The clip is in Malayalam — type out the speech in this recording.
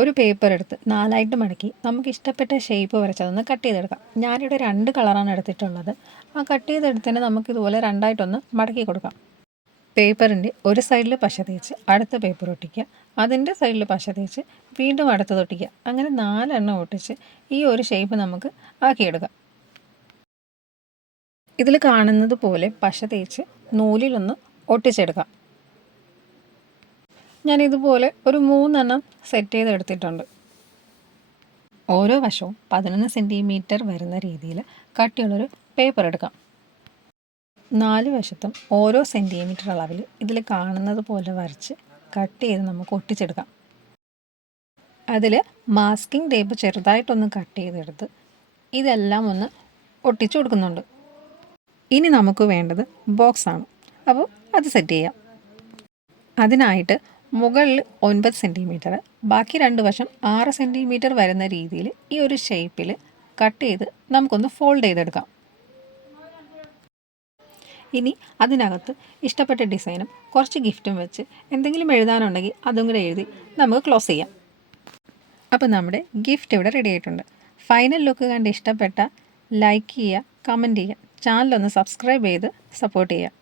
ഒരു പേപ്പർ എടുത്ത് 4ആയിട്ട് മടക്കി നമുക്ക് ഇഷ്ടപ്പെട്ട ഷേപ്പ് വരച്ചതൊന്ന് കട്ട് ചെയ്തെടുക്കാം. ഞാനിവിടെ 2 കളറാണ് എടുത്തിട്ടുള്ളത്. ആ കട്ട് ചെയ്തെടുത്തതിന് നമുക്കിതുപോലെ 2ആയിട്ടൊന്ന് മടക്കി കൊടുക്കാം. പേപ്പറിൻ്റെ ഒരു സൈഡിൽ പശ തേച്ച് അടുത്ത പേപ്പർ ഒട്ടിക്കുക, അതിൻ്റെ സൈഡിൽ പശ തേച്ച് വീണ്ടും അടുത്തത് ഒട്ടിക്കുക. അങ്ങനെ 4 എണ്ണം ഒട്ടിച്ച് ഈ ഒരു ഷേപ്പ് നമുക്ക് ആക്കിയെടുക്കാം. ഇതിൽ കാണുന്നത് പോലെ പശ തേച്ച് നൂലിലൊന്ന് ഒട്ടിച്ചെടുക്കാം. ഞാൻ ഇതുപോലെ ഒരു 3 എണ്ണം സെറ്റ് ചെയ്തെടുത്തിട്ടുണ്ട്. ഓരോ വശവും 11 സെൻറ്റിമീറ്റർ വരുന്ന രീതിയിൽ കട്ടിയുള്ളൊരു പേപ്പർ എടുക്കാം. 4 വശത്തും ഓരോ സെൻറ്റിമീറ്റർ അളവിൽ ഇതിൽ കാണുന്നത് പോലെ വരച്ച് കട്ട് ചെയ്ത് നമുക്ക് ഒട്ടിച്ചെടുക്കാം. അതിൽ മാസ്കിംഗ് ടേപ്പ് ചെറുതായിട്ടൊന്ന് കട്ട് ചെയ്തെടുത്ത് ഇതെല്ലാം ഒന്ന് ഒട്ടിച്ചു കൊടുക്കുന്നുണ്ട്. ഇനി നമുക്ക് വേണ്ടത് ബോക്സാണ്. അപ്പോൾ അത് സെറ്റ് ചെയ്യാം. അതിനായിട്ട് മുകളിൽ 9 സെൻറ്റിമീറ്റർ, ബാക്കി 2 വശം 6 സെൻറ്റിമീറ്റർ വരുന്ന രീതിയിൽ ഈ ഒരു ഷേപ്പിൽ കട്ട് ചെയ്ത് നമുക്കൊന്ന് ഫോൾഡ് ചെയ്തെടുക്കാം. ഇനി അതിനകത്ത് ഇഷ്ടപ്പെട്ട ഡിസൈനും കുറച്ച് ഗിഫ്റ്റും വെച്ച് എന്തെങ്കിലും എഴുതാനുണ്ടെങ്കിൽ അതും കൂടെ എഴുതി നമുക്ക് ക്ലോസ് ചെയ്യാം. അപ്പോൾ നമ്മുടെ ഗിഫ്റ്റ് ഇവിടെ റെഡി ആയിട്ടുണ്ട്. ഫൈനൽ ലുക്ക് കണ്ട് ഇഷ്ടപ്പെട്ട ലൈക്ക് ചെയ്യുക, കമൻറ്റ് ചെയ്യുക, ചാനലൊന്ന് സബ്സ്ക്രൈബ് ചെയ്ത് സപ്പോർട്ട് ചെയ്യുക.